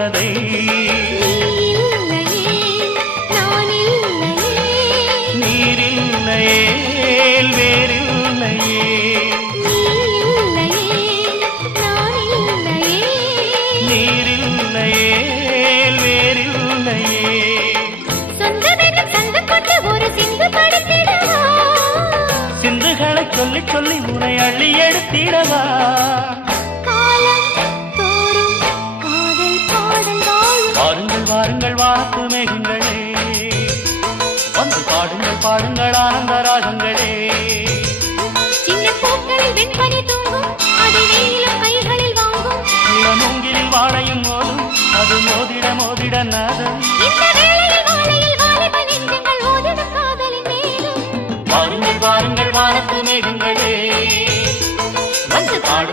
தேவதை நீரில்லையே வேறில்லையே நீரில்லையே வேறில்லையே சிந்துகளை சொல்லி சொல்லி உனை அள்ளி எடுத்திடவா வாருங்கள் வாருங்கள் வாத்து மேகங்களே வந்து பாடுங்கள் பாடுங்கள் ஆனந்த ராகங்களே சின்ன பூக்களில் வெண்பனி தூங்கும் அது வெயிலும் கைகளில் வாங்கும் மூங்கிலில் வாழையும் மோதும் அது மோதிட மோதிட நாதம் இந்த வேளையில் வாழையில் வாலிப நெஞ்சங்கள் ஓதிடும் காதலின் மேலும் வாருங்கள் வாருங்கள் வானத்து